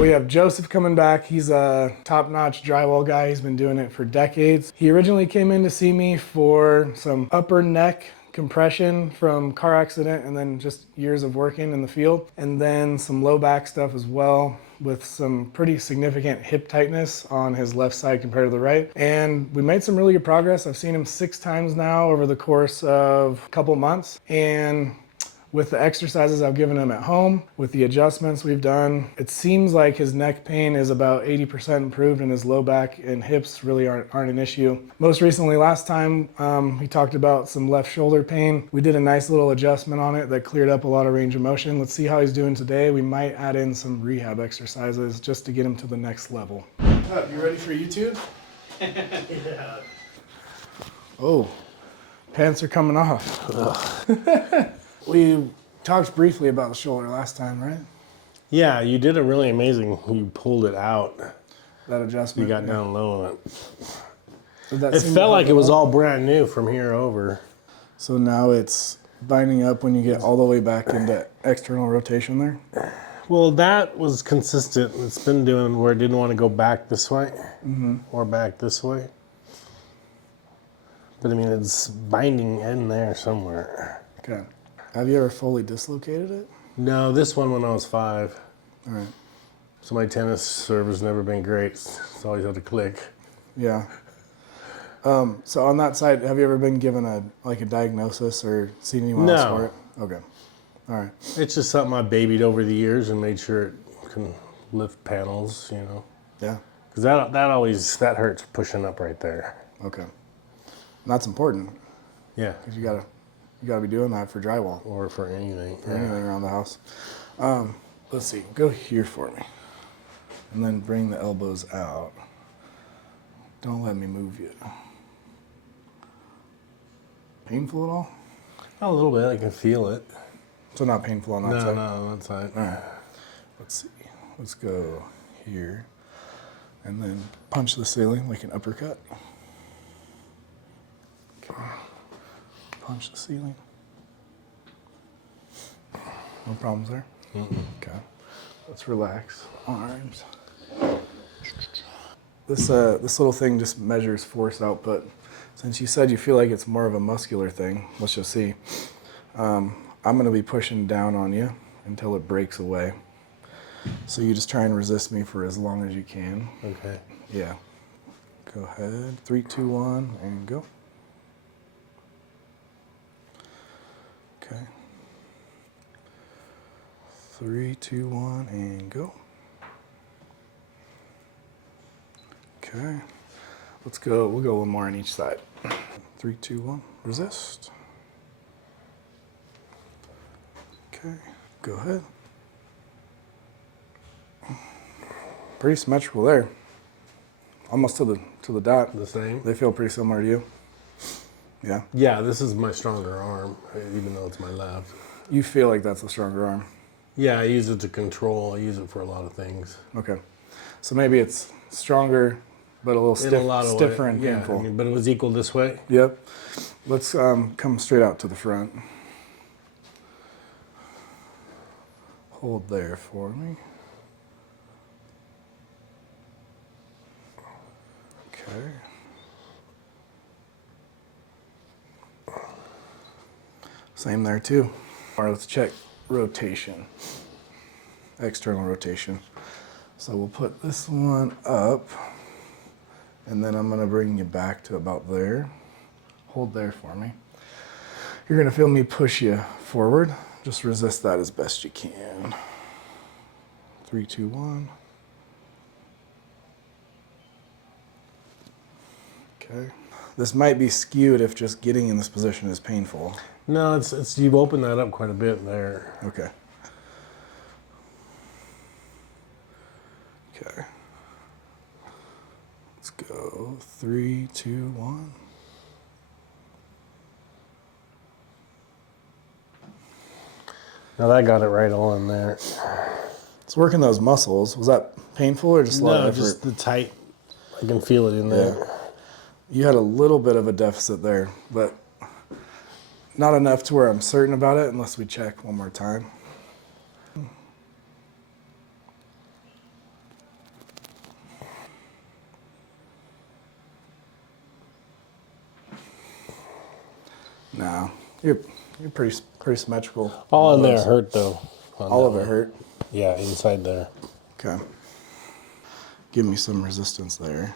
We have Joseph coming back. He's a top-notch drywall guy. He's been doing it for decades. He originally came in to see me for some upper neck compression from car accident and then just years of working in the field, and then some low back stuff as well, with some pretty significant hip tightness on his left side compared to the right. And we made some really good progress. I've seen him 6 times now over the course of a couple months, and with the exercises I've given him at home, with the adjustments we've done, it seems like his neck pain is about 80% improved, and his low back and hips really aren't an issue. Most recently, last time, he talked about some left shoulder pain. We did a nice little adjustment on it that cleared up a lot of range of motion. Let's see how he's doing today. We might add in some rehab exercises just to get him to the next level. You ready for YouTube? Yeah. Oh, pants are coming off. We talked briefly about the shoulder last time, right? Yeah, you did it really amazing. You pulled it out. That adjustment. You got down low on it. It Felt like it was all brand new from here over. So now it's binding up when you get all the way back into external rotation there? Well, that was consistent. It's been doing where it didn't want to go back this way or back this way. But I mean, it's binding in there somewhere. Okay. Have you ever fully dislocated it? No, this one when I was 5. All right. So my tennis serve has never been great. It's always had to click. Yeah. So on that side, have you ever been given a diagnosis or seen anyone else for it? Okay. All right. It's just something I babied over the years and made sure it can lift panels, you know. Yeah. Because that hurts pushing up right there. Okay. And that's important. Yeah. Because you gotta be doing that for drywall. Or for anything. For anything around the house. Let's see. Go here for me. And then bring the elbows out. Don't let me move you. Painful at all? A little bit. I can feel it. So not painful on that side? No, on that side. All right. Let's see. Let's go here. And then punch the ceiling like an uppercut. Okay. Punch the ceiling. No problems there? Okay. Let's relax. Arms. This little thing just measures force output. Since you said you feel like it's more of a muscular thing, let's just see. I'm gonna be pushing down on you until it breaks away. So you just try and resist me for as long as you can. Okay. Yeah. Go ahead. 3, 2, 1, and go. Okay. 3, 2, 1, and go. Okay. Let's go. We'll go one more on each side. 3, 2, 1. Resist. Okay. Go ahead. Pretty symmetrical there. Almost to the dot. The same? They feel pretty similar to you. Yeah. Yeah, this is my stronger arm, even though it's my left. You feel like that's the stronger arm. Yeah, I use it to control. I use it for a lot of things. Okay. So maybe it's stronger, but a little stiffer and painful. I mean, but it was equal this way? Yep. Let's come straight out to the front. Hold there for me. Okay. Same there too. All right, let's check rotation. External rotation. So we'll put this one up, and then I'm gonna bring you back to about there. Hold there for me. You're gonna feel me push you forward. Just resist that as best you can. 3, 2, 1. Okay. This might be skewed if just getting in this position is painful. No, it's you've opened that up quite a bit there. Okay. Okay. Let's go. 3, 2, 1. Now that got it right on there. It's working those muscles. Was that painful or just a lot of effort? No, just the tight. I can feel it in there. Yeah. You had a little bit of a deficit there, but not enough to where I'm certain about it unless we check one more time. No, you're pretty symmetrical. All in there those. hurt though. On All that of it one. hurt. Yeah, inside there. Okay. Give me some resistance there.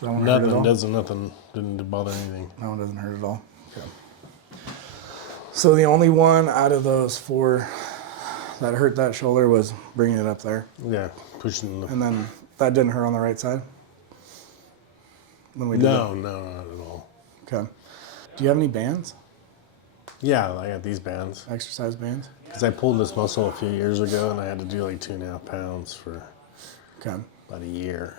That one hurt at all? Nothing didn't bother anything. That one doesn't hurt at all. Okay. So the only one out of those 4 that hurt that shoulder was bringing it up there. Yeah, pushing the... And then that didn't hurt on the right side? When we did No, not at all. Okay. Do you have any bands? Yeah, I got these bands. Exercise bands? Because I pulled this muscle a few years ago and I had to do like 2.5 pounds for Okay. about a year.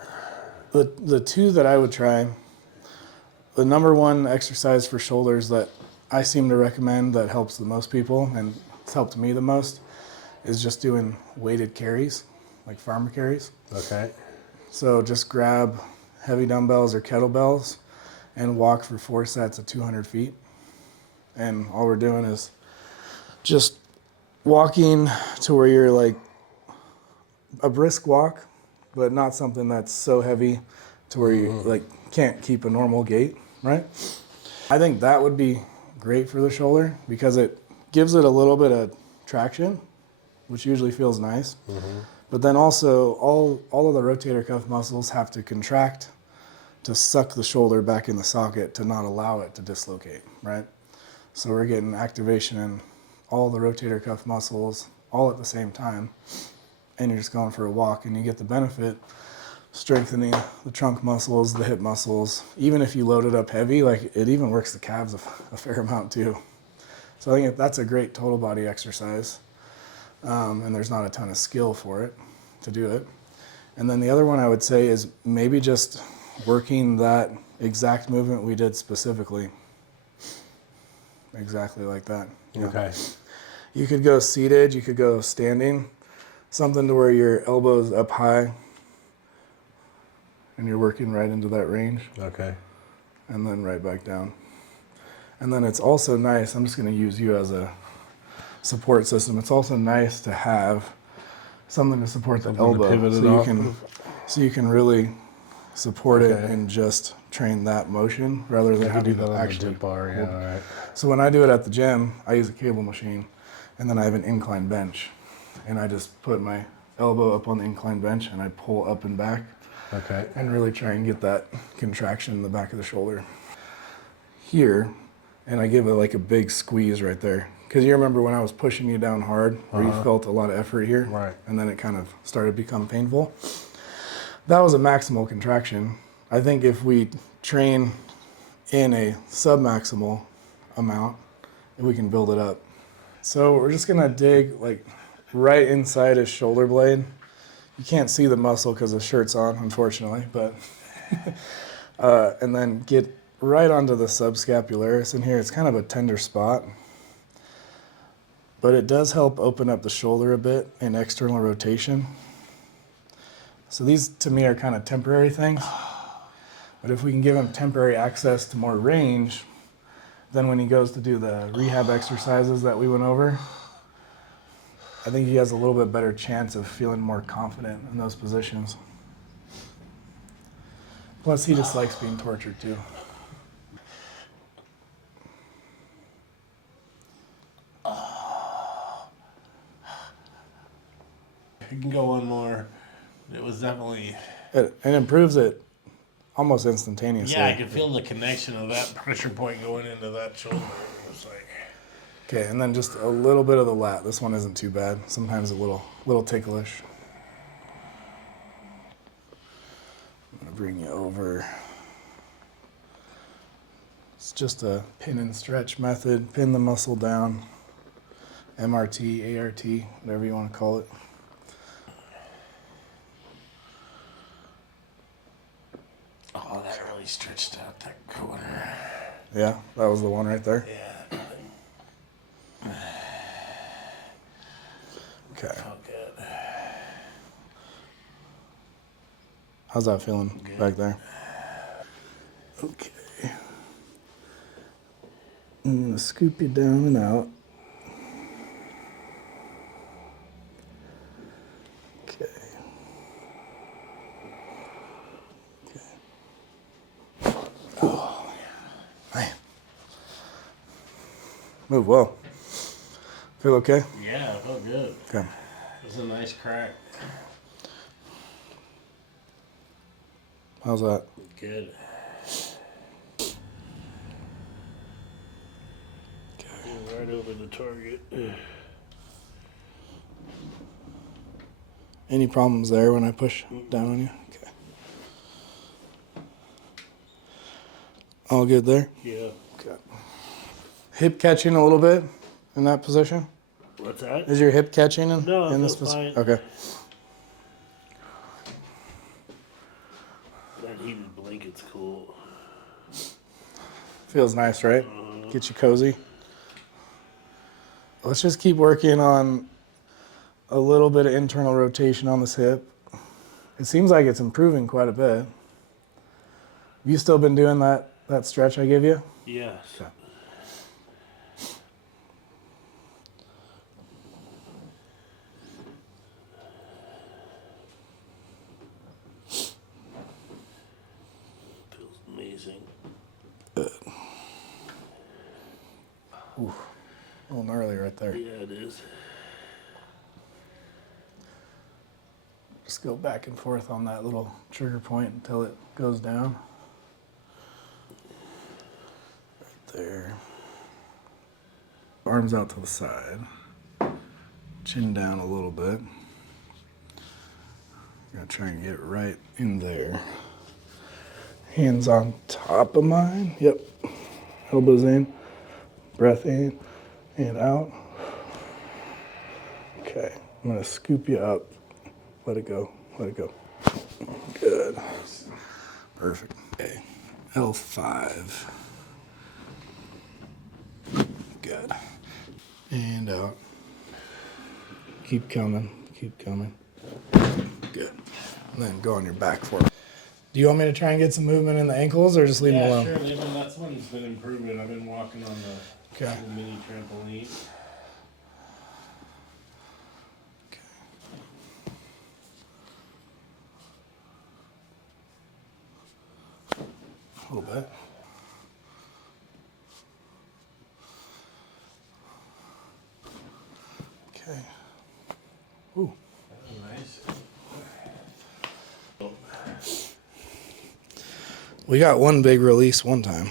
The 2 that I would try, the number 1 exercise for shoulders that I seem to recommend that helps the most people, and it's helped me the most, is just doing weighted carries, like farmer carries. Okay. So just grab heavy dumbbells or kettlebells and walk for 4 sets of 200 feet. And all we're doing is just walking to where you're like a brisk walk, but not something that's so heavy to where you like can't keep a normal gait, right? I think that would be great for the shoulder because it gives it a little bit of traction, which usually feels nice. But then also all of the rotator cuff muscles have to contract to suck the shoulder back in the socket to not allow it to dislocate, right? So we're getting activation in all the rotator cuff muscles all at the same time, and you're just going for a walk, and you get the benefit strengthening the trunk muscles, the hip muscles. Even if you load it up heavy, like it even works the calves a fair amount too. So I think that's a great total body exercise, and there's not a ton of skill for it to do it. And then the other one I would say is maybe just working that exact movement we did specifically. Exactly like that. You know? Okay. You could go seated, you could go standing, something to where your elbow's up high and you're working right into that range, Okay. and then right back down. And then it's also nice, I'm just going to use you as a support system. It's also nice to have something to support the Something to elbow pivot it so you off can of. so you can really support it Okay. and just train that motion rather than I could do having that to on the actually dip bar, yeah, hold. all right. So when I do it at the gym, I use a cable machine, and then I have an incline bench, and I just put my elbow up on the incline bench and I pull up and back Okay. and really try and get that contraction in the back of the shoulder here, and I give it like a big squeeze right there, because you remember when I was pushing you down hard where you felt a lot of effort here, Right. and then it kind of started to become painful. That was a maximal contraction. I think if we train in a submaximal amount, we can build it up. So we're just gonna dig like right inside his shoulder blade. You can't see the muscle because the shirt's on, unfortunately, but and then get right onto the subscapularis in here. It's kind of a tender spot, but it does help open up the shoulder a bit in external rotation. So these to me are kind of temporary things, but if we can give him temporary access to more range, then when he goes to do the rehab exercises that we went over, I think he has a little bit better chance of feeling more confident in those positions. Plus, he just likes being tortured too. You can go one more. It was definitely... It improves it almost instantaneously. Yeah, I could feel the connection of that pressure point going into that shoulder. It was like... Okay, and then just a little bit of the lat. This one isn't too bad. Sometimes a little ticklish. I'm gonna bring you over. It's just a pin and stretch method. Pin the muscle down. MRT, ART, whatever you want to call it. Oh, that really stretched out that corner. Yeah, that was the one right there. Yeah. Okay. Felt good. How's that feeling back there? Okay. I'm gonna scoop you down and out. Okay. Okay. Move well. Feel okay? Yeah, I felt good. Okay. It was a nice crack. How's that? Good. Right over the target. Any problems there when I push down on you? Okay. All good there? Yeah. Okay. Hip catching a little bit in that position? What's that? Is your hip catching in, No, in it this feels position? fine. Okay. That heated blanket's cool. Feels nice, right? Get you cozy. Let's just keep working on a little bit of internal rotation on this hip. It seems like it's improving quite a bit. Have you still been doing that stretch I gave you? Yes. Okay. Feels amazing. Ooh, a little gnarly right there. Yeah, it is. Just go back and forth on that little trigger point until it goes down. Right there. Arms out to the side. Chin down a little bit. Gonna try and get right in there. Hands on top of mine. Yep. Elbows in. Breath in and out. Okay. I'm gonna scoop you up. Let it go. Let it go. Good. Perfect. Okay. L5. Good. And out. Keep coming. Keep coming. Good. And then go on your back for it. Do you want me to try and get some movement in the ankles or just leave them alone? Yeah, sure. That's one's been improving. I've been walking on the little mini trampoline. A little bit. Okay. Ooh. Nice. We got one big release one time.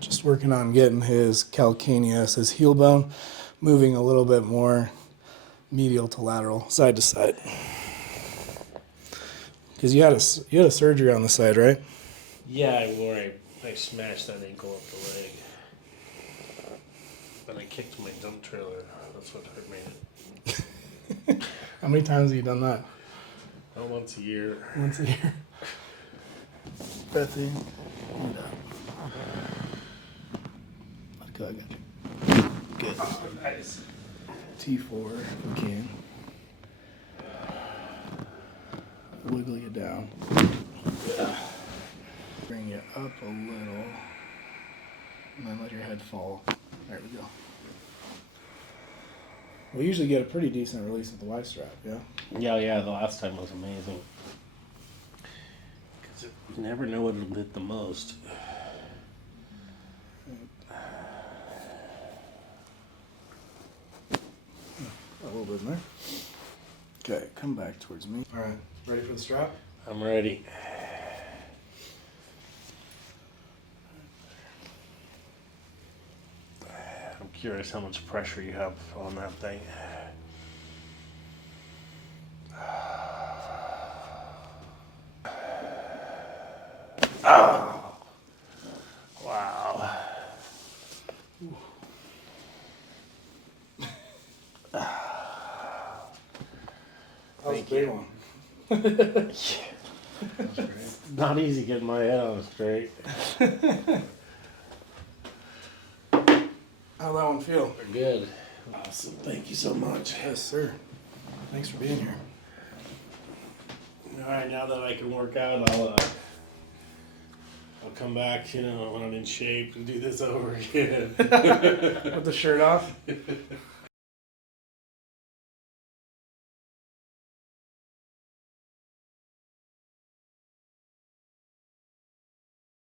Just working on getting his calcaneus, his heel bone, moving a little bit more medial to lateral, side to side. Because you had a surgery on the side, right? Yeah, where I smashed that ankle up the leg. But I kicked my dump trailer. That's what hurt me. How many times have you done that? Oh, once a year. Once a year. Breath in and out. Let it go, I got you. Good. Oh, nice. T4 if we can. Wiggle you down. Yeah. Bring you up a little. And then let your head fall. There we go. We usually get a pretty decent release with the Y strap, yeah? Yeah, the last time was amazing. Because you never know what will hit the most. A little bit in there. Okay, come back towards me. All right, ready for the strap? I'm ready. I'm curious how much pressure you have on that thing. Oh. Wow. That was a big one. Not easy getting my head on straight. How'd that one feel? Good. Awesome. Thank you so much. Yes, sir. Thanks for being here. All right, now that I can work out, I'll come back, when I'm in shape and do this over again. With the shirt off?